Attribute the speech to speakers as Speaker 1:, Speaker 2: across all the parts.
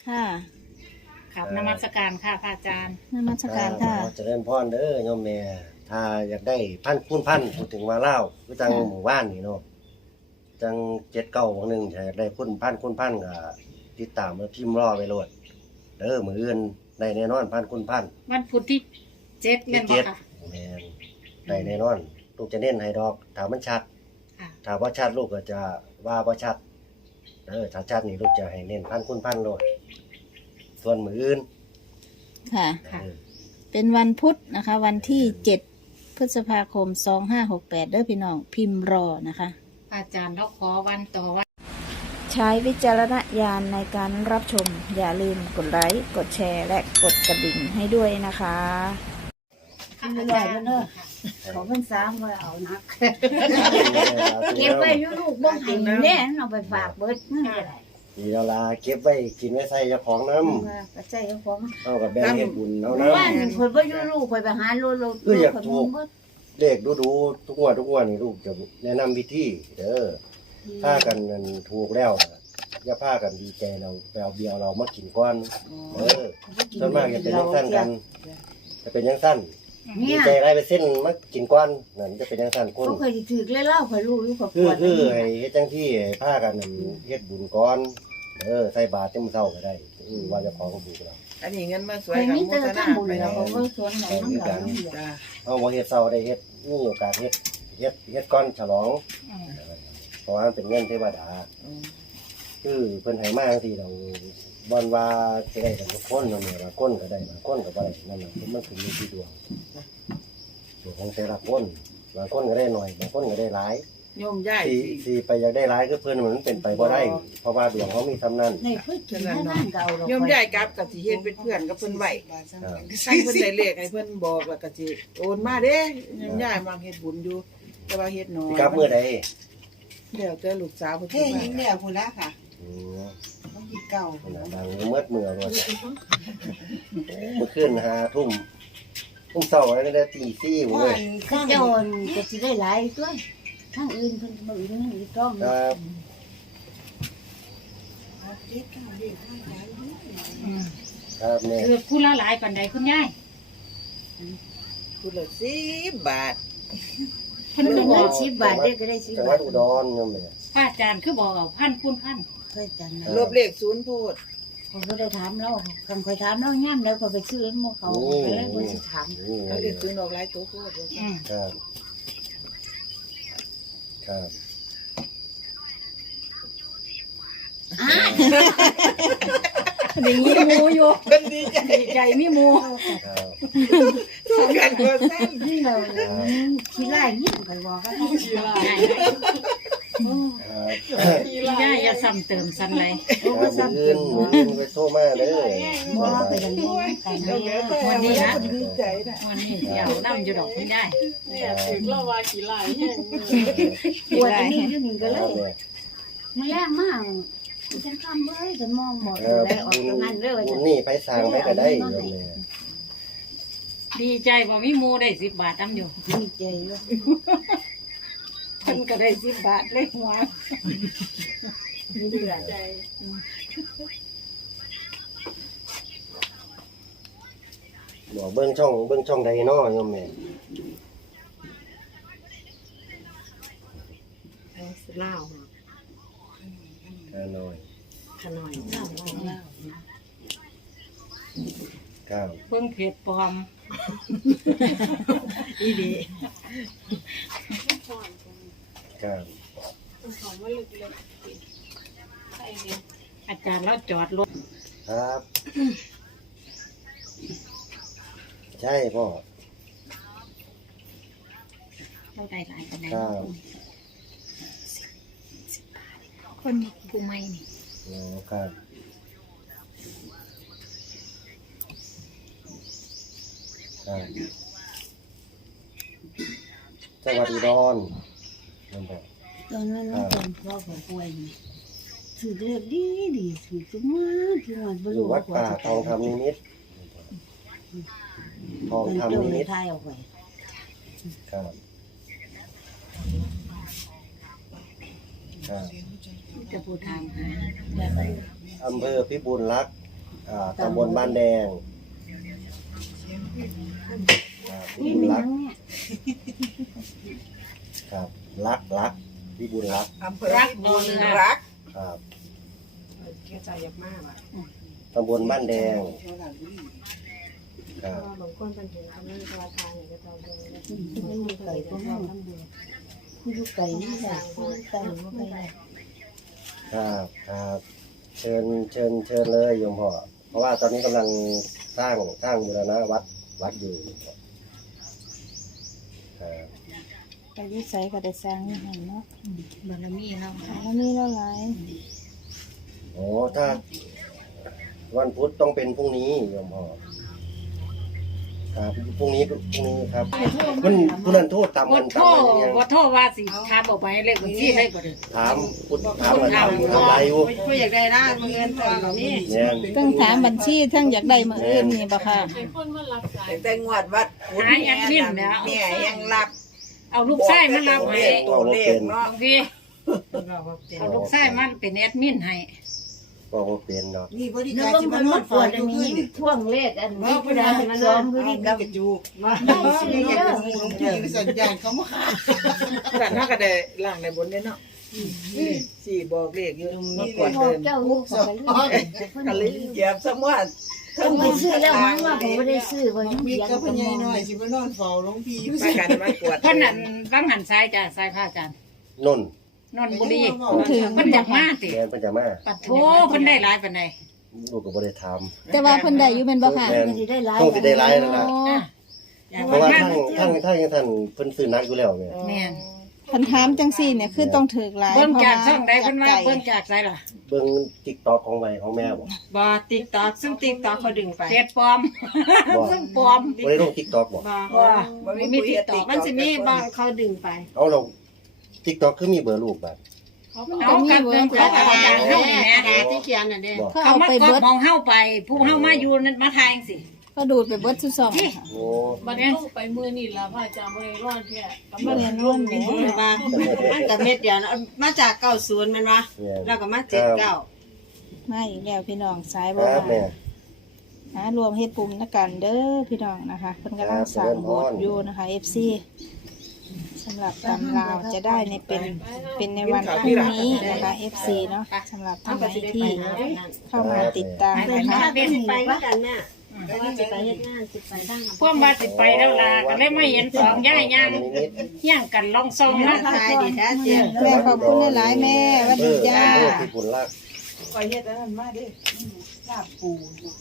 Speaker 1: ค่ะ
Speaker 2: ครับนมัสการค่ะพระอาจารย์
Speaker 1: นมัสการค่ะ
Speaker 3: เจริญพรเด้อโยมแม่ถ้าอยากได้พันคูณพันพูดถึงว่าเล่าคือจังหมู่บ้านนี่เนาะจัง7-9วันนึงถ้าอยากได้คูณพันคูณพันก็ติดตามมาพิมพ์รอไว้โลดเด้อมื้ออื่นได้แน่นอนพันคูณพัน
Speaker 2: วันพุธที่7แม่นบ่ค่ะ
Speaker 3: แม่นได้แน่นอนลูกจะเน้นให้ดอกถ้ามันชัด
Speaker 2: ค่ะ
Speaker 3: ถ้าบ่ชัดลูกก็จะว่าบ่ชัดถ้าชัดนี่ลูกจะให้เน้นพันคูณพันโลดส่วนมื้ออื่น
Speaker 1: ค่ะ
Speaker 2: ค่ะ
Speaker 1: เป็นวันพุธนะคะ วันที่7 พฤษภาคม 2568เด้อพี่น้องพิมพ์รอนะคะ
Speaker 2: พระอาจารย์เราขอวันต่อวัน
Speaker 1: ใช้วิจารณญาณในการรับชม อย่าลืมกดไลค์กดแชร์และกดกระดิ่งให้ด้วยนะคะ
Speaker 2: อาจารย์เนอะ
Speaker 4: ขอเพิ่นซ้ำว่าเอานักเก็บไว้อยู่ลูกบ่ให้แน่เอาไปฝากเบิดนั่นก็ได้
Speaker 3: ดีแล้วล่ะเก็บไว้กินไว้ใส่เจ้าของน้ำ
Speaker 4: ว่าก็ใจเจ้าของ
Speaker 3: เอากับแบ่งเฮ็ดบุญเอา
Speaker 4: ว่า
Speaker 3: น้ำ
Speaker 4: เพิ่นบ่อยู่ลูกเพิ่นไปหาโลด
Speaker 3: คืออยากถูก เลขดูทุกงวดนี่ลูกจะแนะนำวิธีเด้อถ้ากันนั่นถูกแล้วอย่าพากันดีใจเราไปเอาเบียร์เรามากินก่อนส่วนมากจะเป็นยังสั้นกันจะเป็นยังสั้นดี
Speaker 4: เนี่ย
Speaker 3: ใจไรไปเส้นมากินก่อนนั่นจะเป็นยังสั้นคน
Speaker 4: เขาเคยสิถือเล่าเคยรู้อยู่กับ
Speaker 3: คือให้เฮ็ดจังที่ให้พากันนั่นเฮ็ดบุญก่อนใส่บาตรจังเช้าก็ได้ว่าเจะของถูกแล้ว
Speaker 5: อันนี้เงินมาสว
Speaker 4: เค
Speaker 5: ย
Speaker 4: ย
Speaker 5: กับ
Speaker 4: มี
Speaker 5: โม
Speaker 4: แต่
Speaker 5: ทนา
Speaker 4: ทำบุญ
Speaker 5: ไป
Speaker 4: แล้
Speaker 5: แล้ว ว
Speaker 4: เขาก็สวนไหนน้ำหลัง
Speaker 5: จ้า
Speaker 3: เอาบ่เฮ็ดเช้าได้เฮ็ดมีโอกาสเฮ็ดก่อนฉลอง
Speaker 2: อืม
Speaker 3: เพราะว่ามันเป็นเงินเทวดา คือเพิ่นให้มาจังซี่เราบ่อนว่าสิได้กันทุกคนเนาะแม่ว่าคนก็ได้บางคนก็บ่ได้นั่นน่ะมันขึ้นอยู่ที่ดวงของแต่ละคนบางคนก็ได้น้อยบางคนก็ได้หลาย
Speaker 5: โยมย่าย
Speaker 3: สิไปอยากได้หลายคือเพิ่นมันเป็นไปบ่ได้ เพราะว่าดวงเขามีเท่านั้น
Speaker 4: ในเพื่อกินให้นั่นเก่า
Speaker 5: โยมย่ายกลับกับสิเฮ็ดเป็นเพื่อนกับเพิ่นไว้ให้เพิ่นได้เลขให้เพิ่นบอกแล้วก็สิโอนมาเด้โยมย่ายมักเฮ็ดบุญอยู่แต่ว่าเฮ็ดน้อย
Speaker 3: สิกลับมื้อใด
Speaker 5: เดี๋ยวแต่ลูกสาวเพิ่น
Speaker 6: เท่ยิงเนี่ยคุณละค่ะ
Speaker 3: อืม
Speaker 6: ต้องกินเก่า
Speaker 3: นั่นน่ะดังเมื่อมื้อว่าเมื่อคืน5 ทุ่มเช้าแล้วได้ตี4พุ่น
Speaker 6: ก่อ
Speaker 3: เลย
Speaker 6: น
Speaker 4: ข้า
Speaker 6: ข้าง
Speaker 4: เจ้าก็สิได้หลายตัวทั้งอื่นเพิ่นบ่อื่นอีกต้อง
Speaker 3: ครับ
Speaker 6: เก็บข้าวเด็กข้าวใหญ่
Speaker 2: อืม
Speaker 3: ครับแม่
Speaker 2: คือผู้ละหลายปานใดคุณยาย
Speaker 5: คุณละ10 บาท
Speaker 2: เพิ่น
Speaker 4: เพิ่น
Speaker 2: คือ
Speaker 4: เงิ
Speaker 2: บอน ก
Speaker 4: 10 บาทได้ก็ได้10
Speaker 3: จังห
Speaker 4: บา
Speaker 3: วั
Speaker 4: ท
Speaker 3: ดอุดรโยมแม่
Speaker 2: พระอาจารย์คือบอกเอาพันคูณพัน
Speaker 4: เคยจัง
Speaker 5: ลบเลข0พูด
Speaker 4: เขาก็ได้ถามเราคำเคยถามเราย่ำแล้วก็ไปซื้อหมู่เขาก็เลยบ่สิถาม
Speaker 3: นี่
Speaker 5: เอาเลข0ออกหลายตัวพูด
Speaker 2: อืม
Speaker 3: ครับครับ
Speaker 1: ดีมีหมูอยู่
Speaker 5: เพิ่นดีใจ
Speaker 1: ดีใจมีหมู
Speaker 3: ครับ
Speaker 5: ทุกกันก็แซ่บ
Speaker 4: นี่เราขี้ไล่เนี่ยไปบอกกัน
Speaker 3: ครับ
Speaker 2: ยายอย่าซ้ำเติมสันเลย
Speaker 3: มื้ออื่นไปโทรมาเด้อ
Speaker 4: บ่ไปดังนี้กัน
Speaker 5: เดี๋ยว
Speaker 4: เนี่
Speaker 5: แม่
Speaker 4: ย
Speaker 5: แต่วันนี้นะดีใจนะ
Speaker 2: วันนี้เดี๋ยวนํอยู่ดอกคุณยาย
Speaker 3: ถึงเราว่า
Speaker 4: ปวดอันนี้อยู่นี่ก็
Speaker 3: ค
Speaker 4: เล
Speaker 3: รับ
Speaker 4: ย
Speaker 3: แม่
Speaker 4: มันแรงมากฉันทำเลยฉันมองหมดเลยออกตรงนั้นเลย
Speaker 3: บุญนี่ไปสร้างไปก็ได้โยมแม่
Speaker 2: ดีใจบ่มีหมูได้10 บาทนํอยู่
Speaker 4: ดีใจอยู่
Speaker 2: เพิ่นก็ได้10 บาทเลยหัว
Speaker 4: ดีใจ
Speaker 3: บอกเบิ่งช่องใดเนาะโยมแม่
Speaker 2: ลาว
Speaker 3: ฮานอย
Speaker 2: ขน่อย
Speaker 3: ครับ
Speaker 2: เบิ่งเพจปลอมอีดี
Speaker 3: ครับ
Speaker 2: อาจารย์เราจอดรถ
Speaker 3: ครับ ใช่พ่อ
Speaker 2: เราได้หลายปานใด
Speaker 3: ครับ
Speaker 2: คนผู้ใหม่นี่
Speaker 3: อ๋อครับครับจังหวัดอุดรนั่นบอก
Speaker 4: ตอนนั้นตอนพ่อผมป่วยถือเลือดดีถือจุ๊มาถือมันบ
Speaker 3: อ
Speaker 4: รู
Speaker 3: ยู่วัดป่าทองธรรมนิมิตรทองธรรม
Speaker 4: เจ้า
Speaker 3: นิ
Speaker 4: เล
Speaker 3: มิ
Speaker 4: ย
Speaker 3: ตร
Speaker 4: ทายออกไป
Speaker 3: ครับครับ
Speaker 2: จะพูดทางหา
Speaker 3: อำเภอพิบูลรักษ์ตำบลบ้านแดงพิ
Speaker 4: นี่
Speaker 3: บูล
Speaker 4: เป็น
Speaker 3: รั
Speaker 4: ยั
Speaker 3: ก
Speaker 4: งเนี่ย
Speaker 3: ครับรักพิบูลรัก
Speaker 5: อำเภอพิบูลรัก
Speaker 3: ครับ
Speaker 6: แค่ใจยับมากอ่ะ
Speaker 3: ตำบลบ้านแดง
Speaker 6: เท่าไหร่บุรี
Speaker 3: ครับ
Speaker 7: บางคนเป็นถึงอำนาจราชาเนี่ยก็ต้องดู
Speaker 4: ไม่มีไก่ก็ไม่ผู้อยู่ไก่นี่แหละผู้อยู่ไก่ไม่ได้
Speaker 3: ครับเชิญเลยโยมพ่อเพราะว่าตอนนี้กำลังสร้างบูรณะวัดอยู่ครับ
Speaker 1: ไปวิสัยก็ได้สร้างนี่ให้เนาะ
Speaker 2: บารมีเนาะ
Speaker 1: แล้วมีแล้วหลาย
Speaker 3: โอ้ถ้าวันพุธต้องเป็นพรุ่งนี้โยมพ่อครับพรุ่งนี้ครับมันผู้นั้นโทษตาม
Speaker 2: บ่
Speaker 3: กัน
Speaker 2: โท
Speaker 3: ตาม
Speaker 2: ษ
Speaker 3: กันยัง
Speaker 2: บ่โทษว่าสิถามออกไปเลขบัญชีได้บ่เด้อ
Speaker 3: ถามพุทธถามอะไรอยู่
Speaker 6: ผู้อยากได้นะมือเงินตอนนี้
Speaker 3: เนี่ย
Speaker 1: ต้องถามบัญชีทั้งอยากได้มื้ออื่นนี่บ่ค่ะ
Speaker 5: แต่งวดวัด
Speaker 2: หาอันนิ่มแล้ว
Speaker 5: แม่ยังรับ
Speaker 2: เอาลูกชายมารับให้
Speaker 5: ตัวเลขเนาะ
Speaker 2: บางทีเอาลูกชายมาเป็นแอดมินให้
Speaker 3: บอกว่าเป็นเนาะ
Speaker 6: นี่บริ
Speaker 4: นึก
Speaker 6: การ
Speaker 4: ว่า
Speaker 6: ที่
Speaker 4: มั
Speaker 6: มาน น
Speaker 4: มา
Speaker 6: อน
Speaker 4: ปว
Speaker 6: ฝ่า
Speaker 4: ด
Speaker 6: ย
Speaker 4: อั
Speaker 6: ทุ
Speaker 4: น
Speaker 6: ก
Speaker 4: นี้
Speaker 6: คืน
Speaker 4: ท่วงเลขอันนี้ผู้ใดมาซ้อมคือนี่
Speaker 6: กั
Speaker 4: กั
Speaker 6: บบ กระจู
Speaker 4: ได้สิเด้อ
Speaker 6: พี่สัญญาณเขามาขาด
Speaker 5: แต่ถ้าก็ได้ล่างในบนเนี่ยเนาะสี่บอกเลขอยู่มากวด
Speaker 4: พ่อ
Speaker 5: เดิน
Speaker 4: เจ้าลูกเขาไปเรื่อย
Speaker 5: ก็เลยเหยียบสมวน
Speaker 4: ต้องไปซื้อแล้วมั้งว่าผมไม่ได้ซื้อเพราะยัง
Speaker 6: มี
Speaker 4: เสียง
Speaker 6: กับ
Speaker 4: กั
Speaker 6: พ
Speaker 4: น
Speaker 6: ญายน้อยสิมานอนเฝ้าหลวงพี่อยู่
Speaker 5: ไปกันมากวด
Speaker 2: เพิ่นนั่นบางหันซ้ายจ้ะซ้ายพระอาจารย์
Speaker 3: นน
Speaker 2: นนทบุรี
Speaker 3: เพิ่น
Speaker 2: เพิ่นอยากมาติ
Speaker 3: แมนเพิ่นจะมา
Speaker 2: ปัดโทเพิ่นได้หลายปานใด
Speaker 3: ลูกก็บ่ได้ถาม
Speaker 1: แต่ว่าเพิ่นได้อยู่แม่นบ่ค่ะ
Speaker 3: แม่น
Speaker 4: สิได้หลาย
Speaker 3: ต้องสิได้หลายนั่นล่ะ
Speaker 1: โอ้
Speaker 2: อยาก
Speaker 3: เพ
Speaker 2: มา
Speaker 3: ราะว่า
Speaker 2: มา
Speaker 3: ทั้งท่านเพิ่นซื้อนักอยู่แล้วแม่
Speaker 2: แม่น
Speaker 1: คันถามจังซี่เนี่ยคือต้องถูกหลาย
Speaker 2: เบิ่งจาก
Speaker 1: เพ
Speaker 2: ช่
Speaker 1: ระ
Speaker 2: องใดเพิ่นว่า
Speaker 1: จาก
Speaker 2: เบิ่ง
Speaker 1: ไก่
Speaker 2: จากไสล่ะ
Speaker 3: เบิ่ง TikTok ของแม่บ่
Speaker 7: บ่ติ๊กต็อกซึ่งติ๊กต็อกเขาดึงไป
Speaker 2: เพจปลอม
Speaker 3: บ่
Speaker 2: ซึ่งปลอม
Speaker 3: บ่ได้ลง TikTok บ่
Speaker 7: บ่
Speaker 2: ว่า
Speaker 5: บ่มี
Speaker 2: มี
Speaker 5: ผู้
Speaker 2: ติ
Speaker 5: เฮ็
Speaker 2: ด
Speaker 5: ด
Speaker 2: ต่อ
Speaker 5: ติ๊ก
Speaker 7: มันสิมีบางเขาดึงไป
Speaker 3: เอาเรา TikTok คือมีเบอร์ลูกบัด
Speaker 2: เอากันเบิ่งเขาก็เอาการเฮานี่แหละ
Speaker 7: กระดาษที่เขียนน่ะเด้
Speaker 3: บ่
Speaker 1: เขา
Speaker 2: เขา
Speaker 1: เอา
Speaker 2: มา
Speaker 1: ไป
Speaker 2: ก็
Speaker 1: เบิด
Speaker 2: มองเฮาไป ผู้เฮามาอยู่นั่นมาทายจังซี่
Speaker 1: ก็ดูดไปเบิดซุซ่องค่ะ
Speaker 3: โอ้
Speaker 2: บัดนี้
Speaker 8: ไปมือนี่ละพระอาจารย์บริร้อนแท้กำ
Speaker 1: บ่
Speaker 8: ลัง
Speaker 1: เรียนรุ่นนี่
Speaker 7: มันว่ามันก็เม็ดเดียวนะมาจาก90แม่นบ่
Speaker 3: เนี่ย
Speaker 7: แล้วก็มา79
Speaker 1: มาอีกแล้วพี่น้องสายบ่
Speaker 3: ครับ
Speaker 1: มา
Speaker 3: แม่
Speaker 1: หารวมเฮ็ดปุ่มนักกันเด้อพี่น้องนะคะเพิ่นกำลังสร้างโบสถ์อยู่นะคะ FC สำหรับตำราวจะได้ในเป็นในวันพรุ่งนี้นะคะ FC เนาะสำหรับท่านไหนที่เข้ามาติดตาม
Speaker 7: เป็น
Speaker 1: นะคะ
Speaker 7: มาเป็นสิไปคือกันแม่ว่าสิไปเฮ็ดงานสิไปทาง
Speaker 2: พวกว่าสิไปแล้วล่ะก็เลยมาเห็นสองย่ายย่าง
Speaker 3: นิด
Speaker 2: ย่างกันลองซอง
Speaker 7: มา
Speaker 2: นะ
Speaker 7: ขายดีแท้เจีย
Speaker 1: แม่ขอบคุณหลายๆแม่หวัด
Speaker 3: เอ
Speaker 1: ดี
Speaker 3: อ
Speaker 1: จ้า
Speaker 3: ที่ผลลัก
Speaker 5: คอยเฮ็ดอันนั้นมาเด้ลาบปู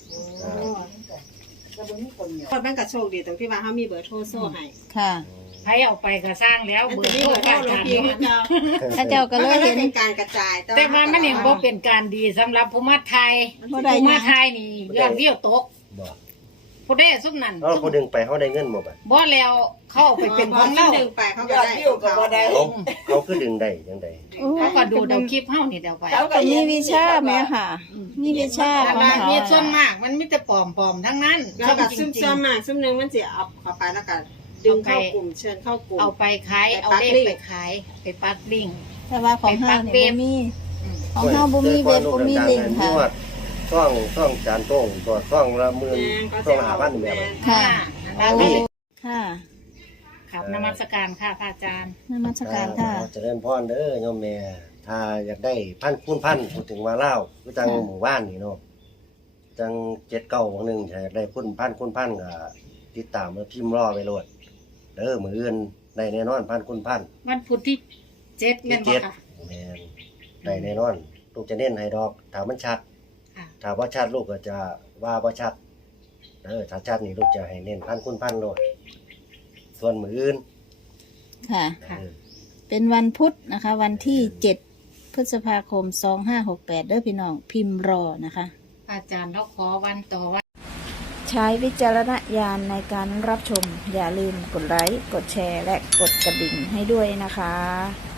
Speaker 5: ก็บ่มีคนเหนียว
Speaker 7: คนมันก็โชคดีตรงที่ว่าเฮามีเบอร์โทรโซ่ให้
Speaker 1: ค่ะ
Speaker 2: ใครเอาไปก็สร้างแล้ว
Speaker 7: มัน
Speaker 2: เบอ
Speaker 7: จะ
Speaker 2: ร์
Speaker 7: มี
Speaker 2: โทร
Speaker 7: เบอร์โทร
Speaker 2: ก็
Speaker 7: หลวง
Speaker 2: ทาน
Speaker 7: พี่คือเจ้า
Speaker 1: ถ้าเจ้าก็
Speaker 7: ก็
Speaker 1: เลย
Speaker 7: เลย
Speaker 1: เห็น
Speaker 7: เป็นการกระจาย
Speaker 2: แต่ว่ามันเองบ่เป็นการดีสำหรับผู้มาไทย
Speaker 1: บ่ได้
Speaker 2: ผู้มา
Speaker 1: นะ
Speaker 2: ไทยนี่ยอดวิวตก
Speaker 3: บ่
Speaker 2: ผู้ได้ซุ่มนั่น
Speaker 3: เอาคนดึงไปเขาได้เงินบ่บัด
Speaker 2: บ่แล้วเขาเอาไปเป็นของ
Speaker 7: เรา
Speaker 2: เรา
Speaker 7: ดึงไปเขา
Speaker 5: ย
Speaker 7: ก็
Speaker 5: อด
Speaker 7: ได้
Speaker 5: วิวก็บ่ได้
Speaker 3: เขาคือดึงได้จังได๋
Speaker 2: เขาก็ดูเอาคลิปเฮานี่เดี๋ยวไป
Speaker 1: เขาก็มีวิชาไหมค่ะ มีวิชา
Speaker 2: แต่
Speaker 1: ของ
Speaker 2: ว่า
Speaker 1: เขา
Speaker 2: มีส่วนมากมันมีแต่ปลอมๆทั้งนั้น
Speaker 7: แล้วก็
Speaker 2: จริ
Speaker 7: ซุ่
Speaker 2: ง
Speaker 7: มๆมาซุ่มนึงมันสิเอาเข้าไปแล้วก็ดึงเข้ากลุ่มเชิญเข้ากลุ่ม
Speaker 2: เอาไปขายเอาเลขไปขายไปปักลิงก์
Speaker 1: แต่ว่าของเฮาเนี่ยบ่มีของเฮาบ่มีเว็บบ่มีลิงก์ค่ะ
Speaker 3: ช่องจานโต้งตัวช่องละหมื่นช่องละ5,000แบบ
Speaker 1: ค่ะ
Speaker 2: ค่ะ
Speaker 1: ค่ะ
Speaker 2: ครับนมัสการค่ะพระอาจารย์
Speaker 1: นมัสการค่ะ
Speaker 3: เจริญพรเด้อโยมแม่ถ้าอยากได้พันคูณพันพูดถึงว่าเล่าวคือจังหมู่บ้านนี่เนาะจัง79วันนึงถ้าอยากได้คูณพันคูณพันก็ติดตามมาพิมพ์รอไปโลดเด้อมื้ออื่นได้แน่นอนพันคูณพัน
Speaker 2: วันพุธที่7แม่นบ่ค่ะ
Speaker 3: แม่นได้แน่นอนลูกจะเน้นให้ดอกถ้ามันชัด
Speaker 2: ค่ะ
Speaker 3: ถ้าบ่ชัดลูกก็จะว่าบ่ชัดถ้าชัดนี่ลูกจะให้เน้นพันคูณพันโลดส่วนมื้ออื่น
Speaker 1: ค่ะ
Speaker 2: ค่ะ
Speaker 1: เป็นวันพุธนะคะ วันที่ 7 พฤษภาคม 2568เด้อพี่น้องพิมพ์รอนะคะ
Speaker 2: อาจารย์เราขอวันต่อวัน
Speaker 1: ใช้วิจารณญาณในการรับชม อย่าลืมกดไลค์ กดแชร์ และกดกระดิ่งให้ด้วยนะคะ